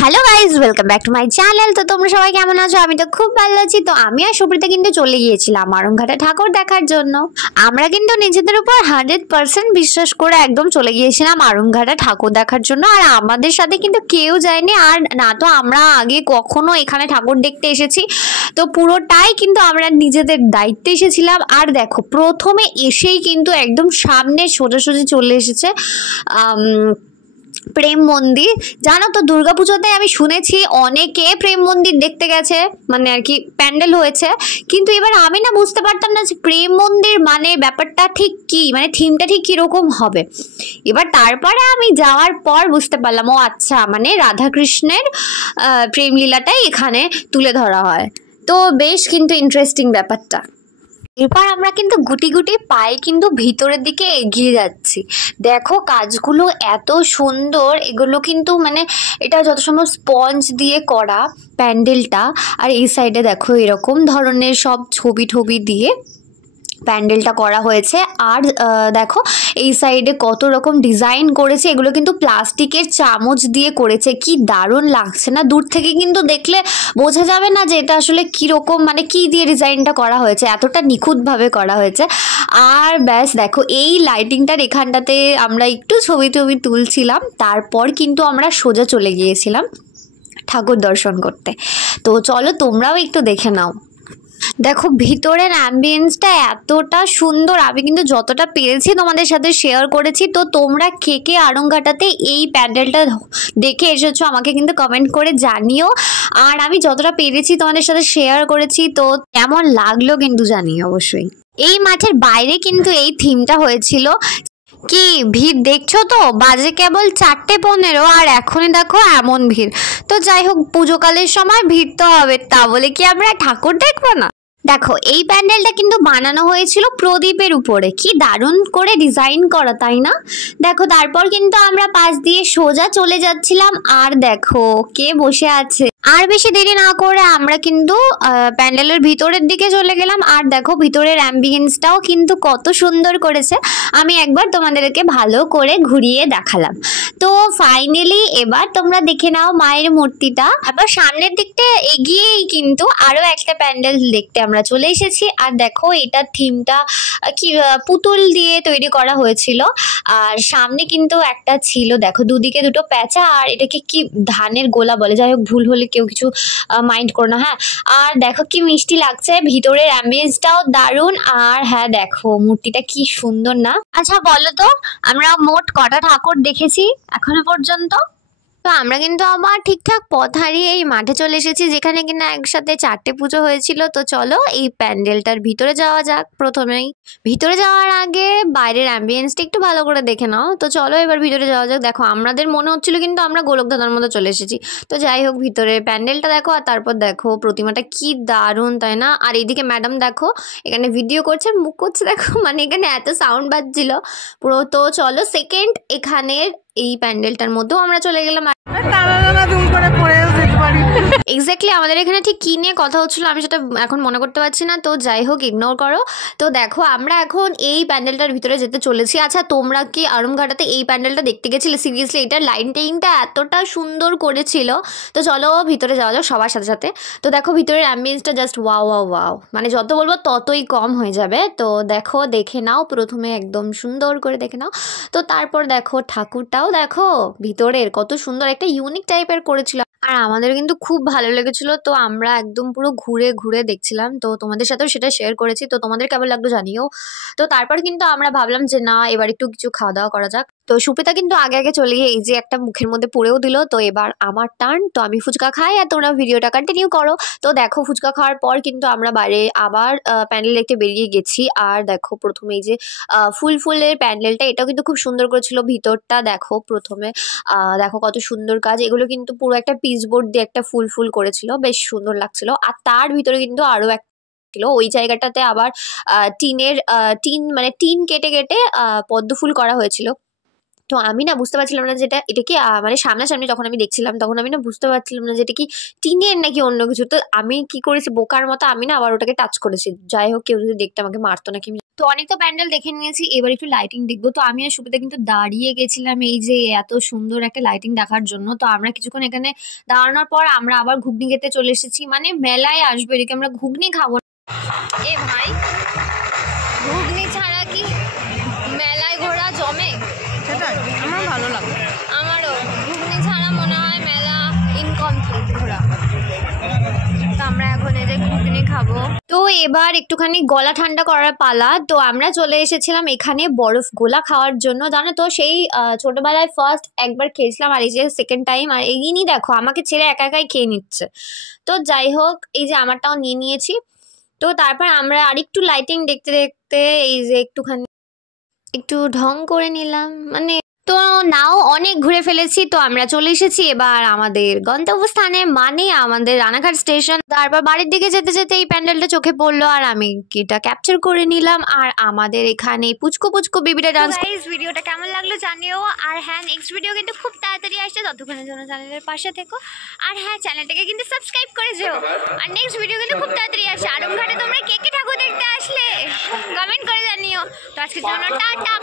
Hello guys, welcome back to my channel. তো তোমরা সবাই কেমন আছো? আমি তো খুব ভালো আছি। তো আমি আর সুপ্রিতা কিন্তু চলে গিয়েছিলাম আরংঘাটা ঠাকুর দেখার জন্য। আমরা কিন্তু নিজেদের উপর 100% বিশ্বাস করে একদম চলে গিয়েছিলাম আরংঘাটা ঠাকুর দেখার জন্য। আর আমাদের সাথে কিন্তু কেউ যায়নি, আর না তো আমরা আগে কখনো এখানে ঠাকুর দেখতে এসেছি। তো পুরোটাই কিন্তু আমরা নিজেদের দায়িত্বে এসেছিলাম। আর দেখো, প্রথমে এসেই কিন্তু একদম সামনে সোজাসুজি চলে এসেছে প্রেম মন্দির। জানো তো, দুর্গাপুজোতে আমি শুনেছি অনেকে প্রেম মন্দির দেখতে গেছে, মানে আর কি প্যান্ডেল হয়েছে। কিন্তু এবার আমি না বুঝতে পারতাম না যে প্রেম মন্দির মানে ব্যাপারটা ঠিক কি, মানে থিমটা ঠিক কিরকম হবে। এবার তারপরে আমি যাওয়ার পর বুঝতে পারলাম, ও আচ্ছা, মানে রাধাকৃষ্ণের প্রেম লীলাটাই এখানে তুলে ধরা হয়। তো বেশ কিন্তু ইন্টারেস্টিং ব্যাপারটা। এরপর আমরা কিন্তু গুটি গুটি পায়ে কিন্তু ভিতরের দিকে এগিয়ে যাচ্ছি। দেখো, কাজগুলো এত সুন্দর, এগুলো কিন্তু মানে এটা যত সম্ভব স্পঞ্জ দিয়ে করা প্যান্ডেলটা। আর এই সাইডে দেখো এরকম ধরনের সব ছবি টবি দিয়ে প্যান্ডেলটা করা হয়েছে। আর দেখো এই সাইডে কত রকম ডিজাইন করেছে, এগুলো কিন্তু প্লাস্টিকের চামচ দিয়ে করেছে। কি দারুণ লাগছে না? দূর থেকে কিন্তু দেখলে বোঝা যাবে না যে এটা আসলে কীরকম, মানে কি দিয়ে ডিজাইনটা করা হয়েছে, এতটা নিখুঁতভাবে করা হয়েছে। আর ব্যাস দেখো, এই লাইটিংটার এখানটাতে আমরা একটু ছবি টবি তুলছিলাম, তারপর কিন্তু আমরা সোজা চলে গিয়েছিলাম ঠাকুর দর্শন করতে। তো চলো তোমরাও একটু দেখে নাও। দেখো, ভিতরের অ্যাম্বিয়েন্সটা এতটা সুন্দর, আমি কিন্তু যতটা পেরেছি তোমাদের সাথে শেয়ার করেছি। তো তোমরা কে কে আরংঘাটাতে এই প্যান্ডেলটা দেখে এসেছো আমাকে কিন্তু কমেন্ট করে জানিও। আর আমি যতটা পেরেছি তোমাদের সাথে শেয়ার করেছি, তো কেমন লাগলো কিন্তু জানিও অবশ্যই। এই মাঠের বাইরে কিন্তু এই থিমটা হয়েছিল। কি ভিড় দেখছো তো, বাজে কেবল 4:15, আর এখনই দেখো এমন ভিড়। তো যাই হোক, পুজোকালের সময় ভিড় তো হবে, তা বলে কি আমরা ঠাকুর দেখবো না? দেখো, এই প্যান্ডেলটা কিন্তু বানানো হয়েছিল প্রদীপের উপরে। কি দারুণ করে ডিজাইন করা, তাই না? দেখো, তারপর কিন্তু আমরা পাশ দিয়ে সোজা চলে যাচ্ছিলাম। আর দেখো কে বসে আছে। আর বেশি দেরি না করে আমরা কিন্তু প্যান্ডেলের ভিতরের দিকে চলে গেলাম। আর দেখো, ভিতরের অ্যাম্বিয়েন্সটাও কিন্তু কত সুন্দর করেছে। আমি একবার তোমাদেরকে ভালো করে ঘুরিয়ে দেখালাম। তো ফাইনালি এবার তোমরা দেখে নাও মায়ের মূর্তিটা। আবার সামনের দিকটা এগিয়েই কিন্তু আরো একটা প্যান্ডেল দেখতে আমরা চলে এসেছি। আর দেখো, এটার থিমটা কি পুতুল দিয়ে তৈরি করা হয়েছিল। আর সামনে কিন্তু একটা ছিল, দেখো দুদিকে দুটো প্যাঁচা, আর এটাকে কি ধানের গোলা বলে, যাই হোক ভুল হলে কেউ কিছু মাইন্ড করো না, হ্যাঁ। আর দেখো কি মিষ্টি লাগছে, ভিতরের অ্যাম্বিয়েন্সটাও দারুণ। আর হ্যাঁ দেখো, মূর্তিটা কি সুন্দর না? আচ্ছা বলো তো, আমরা মোট কটা ঠাকুর দেখেছি এখনো পর্যন্ত? তো আমরা কিন্তু আবার ঠিকঠাক পথ হারিয়ে এই মাঠে চলে এসেছি, যেখানে কিনা একসাথে 4টে পুজো হয়েছিল। তো চলো এই প্যান্ডেলটার ভিতরে যাওয়া যাক। প্রথমেই ভিতরে যাওয়ার আগে বাইরের অ্যাম্বিয়েন্সটা একটু ভালো করে দেখে নাও। তো চলো এবার ভিতরে যাওয়া যাক। দেখো, আমাদের মনে হচ্ছিল কিন্তু আমরা গোলকধাঁধার মধ্যে চলে এসেছি। তো যাই হোক, ভিতরে প্যান্ডেলটা দেখো, আর তারপর দেখো প্রতিমাটা কি দারুণ, তাই না? আর এইদিকে ম্যাডাম দেখো এখানে ভিডিও করছে, মুখ করছে, দেখো মানে এখানে এত সাউন্ড বাজছিল পুরো। তো চলো সেকেন্ড এখানের এই প্যান্ডেলটার মধ্যেও আমরা চলে গেলাম। এক্স্যাক্টলি আমাদের এখানে ঠিক কি নিয়ে কথা হচ্ছিল আমি সেটা এখন মনে করতে পারছি না। তো যাই হোক, ইগনোর করো। তো দেখো, আমরা এখন এই প্যান্ডেলটার ভিতরে যেতে চলেছি। আচ্ছা, তোমরা কি আরংঘাটাতে এই প্যান্ডেলটা দেখতে গেছিলে? সিরিয়াসলি এটার লাইটিংটা এতটা সুন্দর করেছিল। তো চলো ভিতরে যাওয়া যাক সবার সাথে সাথে। তো দেখো, ভিতরের অ্যাম্বিয়েন্সটা জাস্ট ওয়াও ওয়াও ওয়াও, মানে যত বলবো ততই কম হয়ে যাবে। তো দেখো, দেখে নাও, প্রথমে একদম সুন্দর করে দেখে নাও। তো তারপর দেখো ঠাকুরটাও দেখো ভিতরের কত সুন্দর, একটা ইউনিক টাইপের করেছিল। আর আমাদের কিন্তু খুব ভালো লেগেছিল। তো আমরা একদম পুরো ঘুরে ঘুরে দেখছিলাম। তো তোমাদের সাথেও সেটা শেয়ার করেছি। তো তোমাদের কেমন লাগলো জানিও। তো তারপর কিন্তু আমরা ভাবলাম যে না, এবার একটু কিছু খাওয়া দাওয়া করা যাক। তো সুপ্রিতা কিন্তু আগে আগে চলে গিয়ে এই যে একটা মুখের মধ্যে পুরেও দিল। তো এবার আমার টার্ন। তো আমি ফুচকা খাই, আর তোমরা ভিডিওটা কন্টিনিউ করো। তো দেখো, ফুচকা খাওয়ার পর কিন্তু আমরা বাইরে আবার প্যান্ডেল দেখতে বেরিয়ে গেছি। আর দেখো, প্রথমে এই যে ফুলের প্যান্ডেলটা, এটাও কিন্তু খুব সুন্দর করেছিল। ভিতরটা দেখো, প্রথমে দেখো কত সুন্দর কাজ। এগুলো কিন্তু পুরো একটা পিচবোর্ড দিয়ে একটা ফুল করেছিল, বেশ সুন্দর লাগছিল। আর তার ভিতরে কিন্তু আরো একটা ছিল, ওই জায়গাটাতে আবার টিন কেটে কেটে পদ্ম ফুল করা হয়েছিল। তো আমি না বুঝতে পারছিলাম না যেটা এটা কি মানে সামনাসামনি যখন আমি দেখছিলাম তখন আমি না বুঝতে পারছিলাম না যে এটা কি টিনের নাকি অন্য কিছু। তো আমি কি করেছি, বোকার মতো আমি না আবার ওটাকে টাচ করেছি। যাই হোক, কেউ যদি দেখতে আমাকে মারতো নাকি। তো অনেক তো প্যান্ডেল দেখে নিয়েছি, এবার একটু লাইটিং দেখবো। তো আমি আর সুবিধা কিন্তু দাঁড়িয়ে গেছিলাম এই যে এত সুন্দর একটা লাইটিং দেখার জন্য। তো আমরা কিছুক্ষণ এখানে দাঁড়ানোর পর আমরা আবার ঘুগনি খেতে চলে এসেছি, মানে মেলায় আসবো এদিকে আমরা ঘুগনি খাবো। এ ভাই, ঘুগনি ছাড়া কি মেলায় ঘোরা জমে? সেটাই আমার ভালো লাগে। আমারও ঘুগনি ছাড়া মনে হয় মেলা ইনকমপ্লিট ঘোরা। তো আমরা এখন এই যে ঘুগনি খাবো। তো এবার একটুখানি গলা ঠান্ডা করার পালা। তো আমরা চলে এসেছিলাম এখানে বরফ গোলা খাওয়ার জন্য। জানো তো সেই ছোটবেলায় ফার্স্ট একবার খেয়েছিলাম, আর এই যে সেকেন্ড টাইম। আর এগিয়ে দেখো আমাকে ছেড়ে একা একাই খেয়ে নিচ্ছে। তো যাই হোক, এই যে আমারটাও নিয়ে নিয়েছি। তো তারপর আমরা আরেকটু লাইটিং দেখতে দেখতে এই যে একটু ঢং করে নিলাম, মানে তো নাও অনেক ঘুরে ফেলেছি। তো আমরা চলে এসেছি এবার আমাদের গন্তব্যস্থানে, মানে আমাদের রানাঘাট স্টেশন। তারপর বাড়ির দিকে যেতে যেতে এই প্যান্ডেলটা চোখে পড়লো, আর আমি এটা ক্যাপচার করে নিলাম। আর আমাদের এখানে পুচকো পুচকো বেবিটা ডান্স। গাইস, ভিডিওটা কেমন লাগলো জানিও। আর হ্যাঁ, নেক্সট ভিডিও কিন্তু খুব তাড়াতাড়ি আসছে, ততক্ষণের জন্য চ্যানেলের পাশে থেকো। আর হ্যাঁ, চ্যানেলটাকে কিন্তু সাবস্ক্রাইব করে যেও। আর নেক্সট ভিডিও কিন্তু খুব তাড়াতাড়ি আসছে। আরমঘাটে তোমরা কে কে ঠাকুর দেখতে আসলে কমেন্ট করে জানিও। তো আজকের জন্য টাটা।